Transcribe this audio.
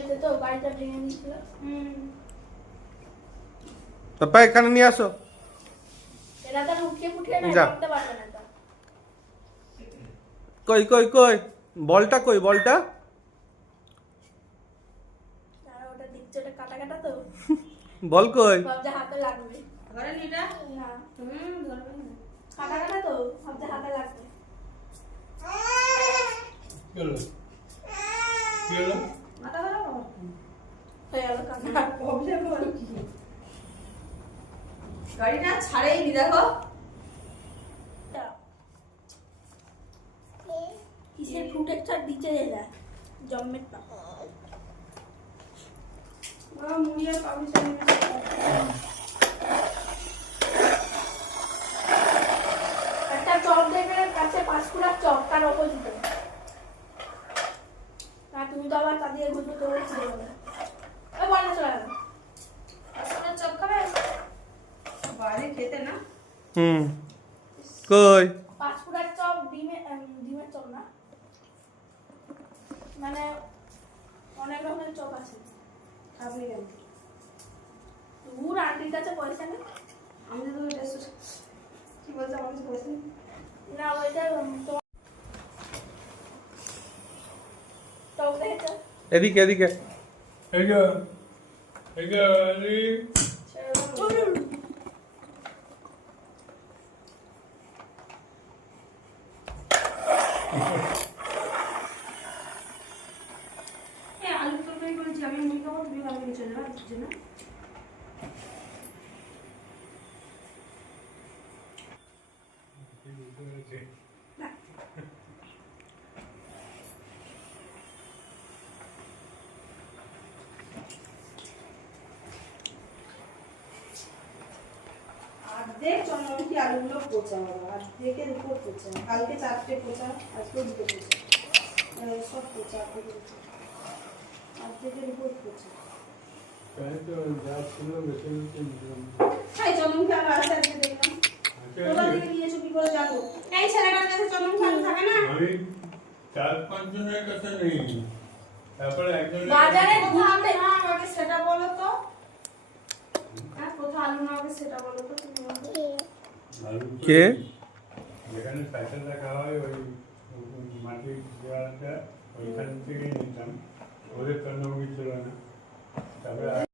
হয়েছে তো বাড়িটা ভেঙে নিয়েছিল। পাপা এখানে নিয়ে আসো। এরা তো উঠিয়ে ফুটিয়ে না যা। করতে পারবে না তা। কই কই কই বলটা কই বলটা? আর ওটা দিচ্ছে, ওটা কাটা কাটা তো বল কই? ভাবছে হাতে লাগবে। ধরেন এটা। না ধরবেন না। কাটা কাটা তো ভাবছে হাতে লাগবে। চলো কি হলো? মাথা ধরা বাবা। হয়ে গেল কাটা। প্রবলেম হলো কি? গাড়িটা ছাড়েই নি দেখো। কিসের প্রোটেক্টর দিতে এরা জম্মের পা। বাবা মুড়ি আর পাবলি চাই না। একটা চপ দেবে কাছে পাঁচকুড়ার চপ তার অপোজিটে। আর তুমি তো আবার তাদের বুঝবে তো বলছি ওই বলে চলে গেল। আসলে চপ খাবে? বাইরে খেতে না। কই? পাঁচকুড়ার চপ ডিমের চপ না, মানে অনেক রকমের চপ আছে। খাবি কেন? দূর আন্টির কাছে পয়সা নেই। আমি তো এটা কি বলছো আমার কাছে পয়সা নেই। না ওইটা তোমার চপ দেখেছো? এদিকে এদিকে। এই যে আরে চলুন। হ্যাঁ আলু তরকারি করেছি, আমি মুড়ি খাবো, তুমি খাবে নিচে যাবে বুঝছে না। অর্ধেক চন্দ্রমুখী আলুগুলো পোচা বাবা, অর্ধেকের উপর পোচা। কালকে 4টে পোচা, আজকে 2টো পোচা। সব পোচা অর্ধেকের উপর পোচা। তাই তো যা ছিল বেশি বেশি নিলাম। এই চন্দ্রমুখী আলু আছে আজকে দেখলাম। কোথা থেকে নিয়েছো কি করে জানো? এই ছেলেটার কাছে চন্দ্রমুখী আলু থাকে না? আমি 4-5 জনের কাছে নেই, তারপরে একজনের বাজারে কোথা আলু না আমাকে সেটা বলো তো। হ্যাঁ কোথা আলু না আমাকে সেটা বলো তো তুমি আমাকে। আলু তো কে? যেখানে সাইকেল রাখা হয় ওই মাটির দেওয়ালটা ওইখান থেকেই নিতাম, ওদের চন্দ্রমুখী ছিল না। তারপরে